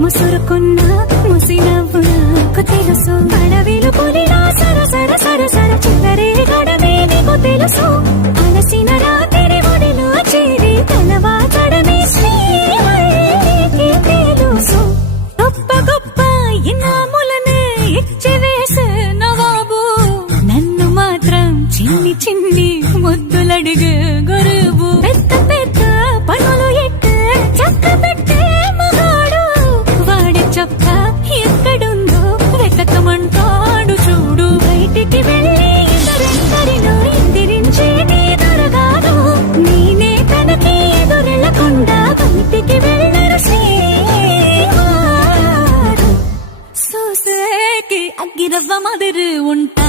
ముసురుకున్న ముసి నవ్వు నాకు తెలుసు అడవిలు పులిలా సర సర సర సర చిల్లరే గడమే నీకు తెలుసు. అలసిన రాత్రి ఒడిలో చేరి తలవాచడమే శ్రీవల్లికి తెలుసు. గొప్ప గొప్ప ఇనాములనే ఇచ్చి వేసే నవాబు నన్ను మాత్రం చిన్ని చిన్ని ముద్దులడిగే ఎక్కడుందో వెతకమంటాడు చూడు. బయటికి వెళ్ళి ఇద్దరెందరినో ఇందిరించేది దొరగాను. నేనే తనకి ఎదురెళ్ళకుండా బయటికి వెళ్ళరు సూసేకి అగ్గిరవ్వ మదిరు ఉంటా.